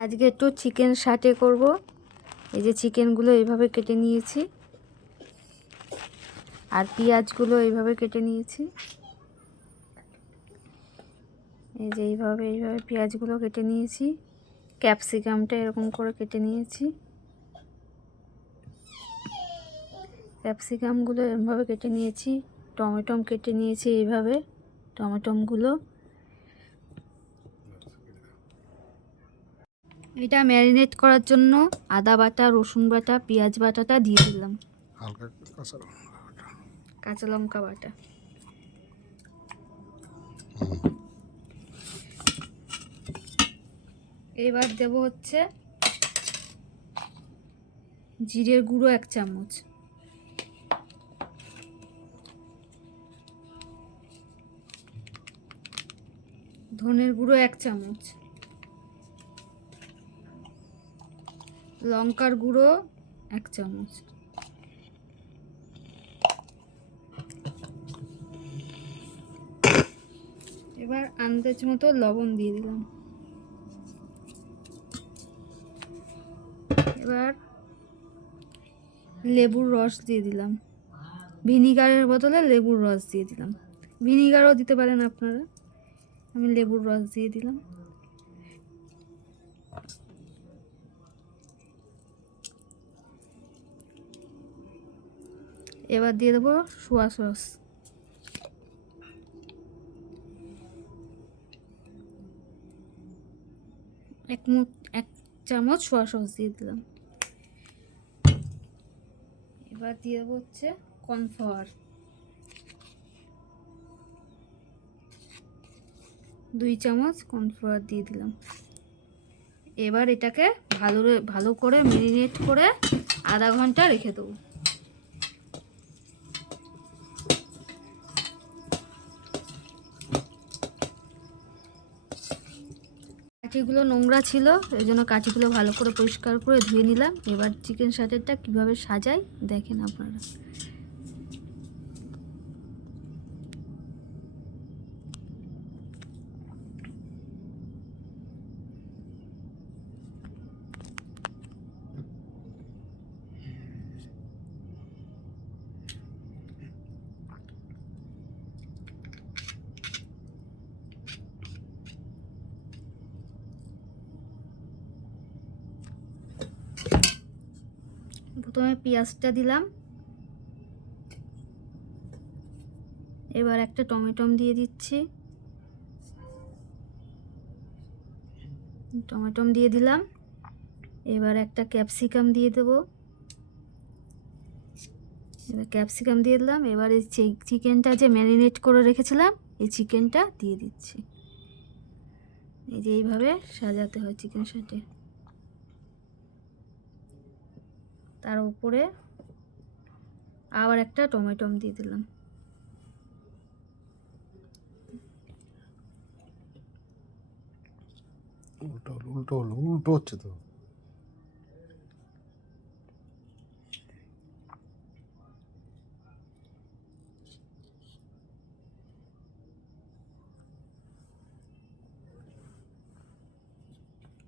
আজকে একটু চিকেন সাটে করব। এই যে চিকেনগুলো এইভাবে কেটে নিয়েছি আর পেঁয়াজগুলো এইভাবে কেটে নিয়েছি। এই যে এইভাবে পেঁয়াজগুলো কেটে নিয়েছি, ক্যাপসিকামটা এরকম করে কেটে নিয়েছি। ক্যাপসিকামগুলো এরকমভাবে কেটে নিয়েছি। টমেটো কেটে নিয়েছি এইভাবে টমেটোগুলো। এটা ম্যারিনেট করার জন্য আদা বাটা, রসুন বাটা, পেঁয়াজ বাটাটা দিয়ে দিলাম, হালকা কাঁচা লঙ্কা বাটা। এবার দেব হচ্ছে জিরের গুঁড়ো 1 চামচ, ধনের গুঁড়ো 1 চামচ, লঙ্কার গুঁড়ো 1 চামচ, এবার আন্দাজ মতো লবণ দিয়ে দিলাম। এবার লেবুর রস দিয়ে দিলাম, ভিনিগারের বদলে লেবুর রস দিয়ে দিলাম। ভিনিগারও দিতে পারেন আপনারা, আমি লেবুর রস দিয়ে দিলাম। এবার দিয়ে দেবো সোয়া সস, 1 চামচ সোয়া সস দিয়ে দিলাম। এবার দিয়ে দেবো হচ্ছে কর্নফ্লাওয়ার, 2 চামচ কর্নফ্লাওয়ার দিয়ে দিলাম। এবার এটাকে ভালো করে ম্যারিনেট করে আধা ঘন্টা রেখে দেবো। কাঠিগুলো নোংরা ছিল, এই জন্য কাঠিগুলো ভালো করে পরিষ্কার করে ধুয়ে নিলাম। এবার চিকেন শাটারটা কিভাবে সাজাই দেখেন আপনারা। প্রথমে পেঁয়াজটা দিলাম, এবার একটা টমেটো দিয়ে দিচ্ছি, টমেটো দিয়ে দিলাম। এবার একটা ক্যাপসিকাম দিয়ে দেবো, এবার ক্যাপসিকাম দিয়ে দিলাম। এবার এই চিকেনটা যে ম্যারিনেট করে রেখেছিলাম এই চিকেনটা দিয়ে দিচ্ছি। এই যে এইভাবে সাজাতে হয় চিকেন শাটে। তার উপরে আবার একটা টমেটো দিয়ে দিলাম। উল্টো হচ্ছে তো।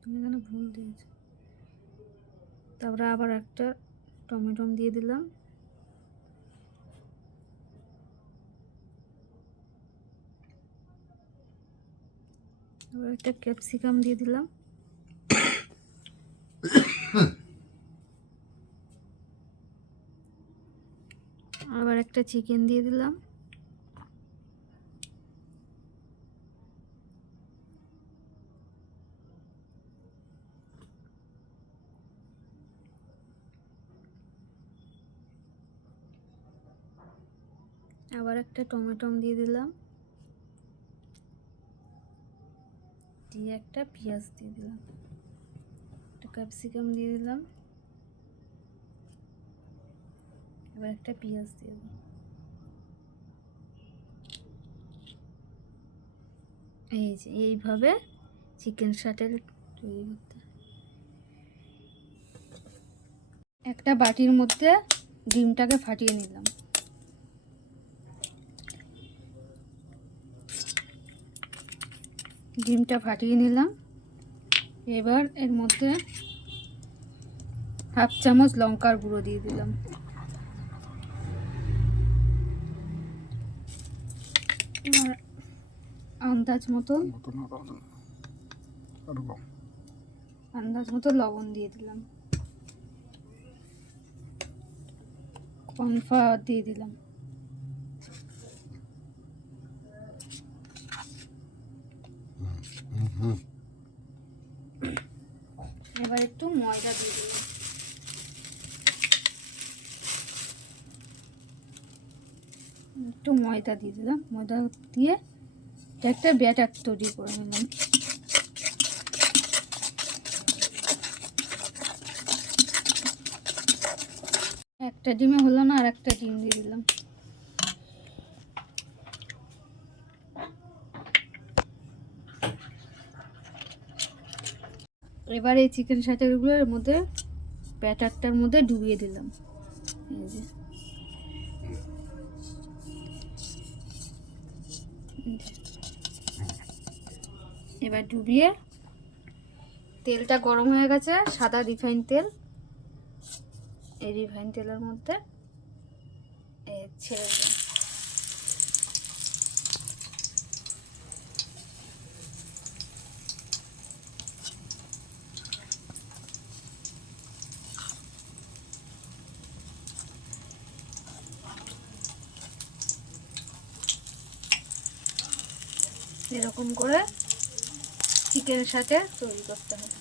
তুমি এখানে ভুল দিয়েছো। তারপরে আবার একটা টমেটো দিয়ে দিলাম। আবার একটা ক্যাপসিকাম দিয়ে দিলাম। আবার একটা চিকেন দিয়ে দিলাম। আবার একটা টমেটো দিয়ে দিলাম, দিয়ে একটা পেঁয়াজ দিয়ে দিলাম, একটা ক্যাপসিকাম দিয়ে দিলাম, এবার একটা পেঁয়াজ দিয়ে দিলাম। এই যে এইভাবে চিকেন শাটার তৈরি করতে। একটা বাটির মধ্যে ডিমটাকে ফাটিয়ে নিলাম। ডিমটা ফাটিয়ে নিলাম। এবার এর মধ্যে হাফ চামচ লঙ্কার গুঁড়ো দিয়ে দিলাম। এবার আন্দাজ মতো লবণ দিয়ে দিলাম, কর্নফ্লাওয়ার দিয়ে দিলাম। এবার একটু ময়দা দিয়ে দিলাম। ময়দা দিয়ে একটা ব্যাটার তৈরি করে নিলাম। একটা ডিমে হলো না, আর একটা ডিম দিয়ে দিলাম। এবার এই চিকেন শাটারগুলো এর মধ্যে ব্যাটারটার মধ্যে ডুবিয়ে দিলাম। এই যে এবার ডুবিয়ে তেলটা গরম হয়ে গেছে, সাদা রিফাইন তেল। এই রিফাইন তেলের মধ্যে ছেড়ে দিলাম। এরকম করে চিকেনের সাথে তৈরি করতে হবে।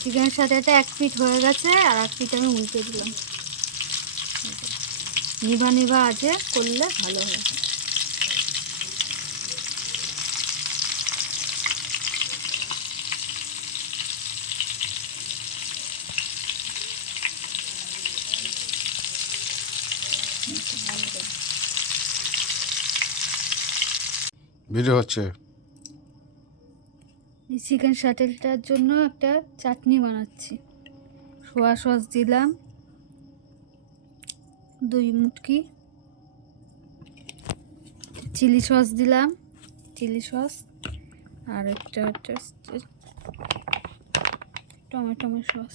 চিকেন সাথেটা এক পিঠ হয়ে গেছে, আর এক পিঠ আমি উল্টে দিলাম। নিভা নিভা আছে করলে ভালো হয়। ভিডিও হচ্ছে। এই চিকেন শাটেলটার জন্য একটা চাটনি বানাচ্ছি। সোয়া সস দিলাম 2 মুটকি, চিলি সস দিলাম, চিলি সস, আর একটা টমেটো সস।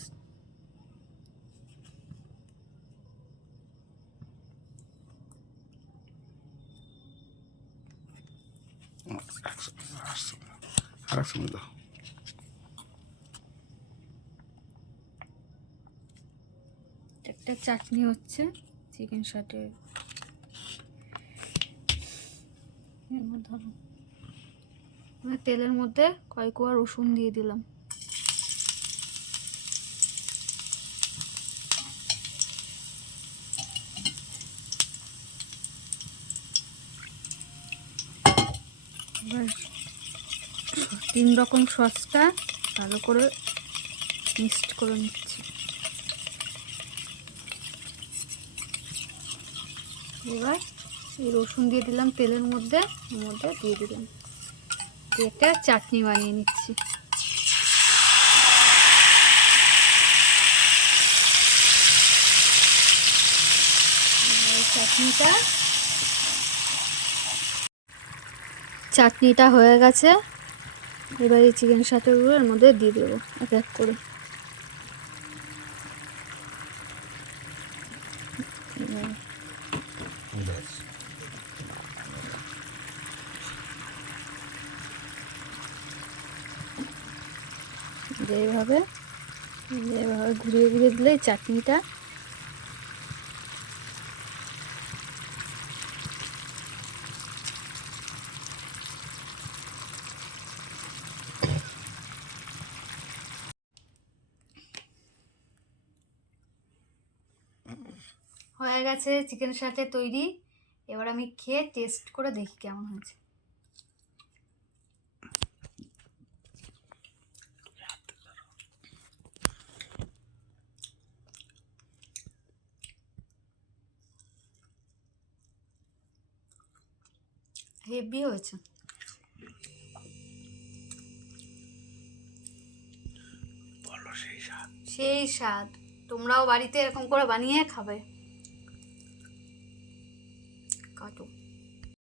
একটা চাটনি হচ্ছে চিকেন শাটে। তেলের মধ্যে কয়েক কোয়া রসুন দিয়ে দিলাম। এবার 3 রকম সসটা ভালো করে মিক্সড করে নিচ্ছি। এবার এই রসুন দিয়ে দিলাম তেলের মধ্যে, দিয়ে দিলাম, দিয়ে একটা চাটনি বানিয়ে নিচ্ছি। চাটনিটা হয়ে গেছে। এবার এই চিকেন শাটারগুলো এর মধ্যে দিয়ে দেবো এক এক করে। এইভাবে ঘুরিয়ে ঘুরিয়ে দিলে চাটনিটা হয়ে গেছে। চিকেন শাটে তৈরি। এবার আমি খেয়ে টেস্ট করে দেখি কেমন হয়েছে। হেভি হয়েছে। বলো সেই স্বাদ। সেই স্বাদ। তোমরাও বাড়িতে এরকম করে বানিয়ে খাবে। কাটো।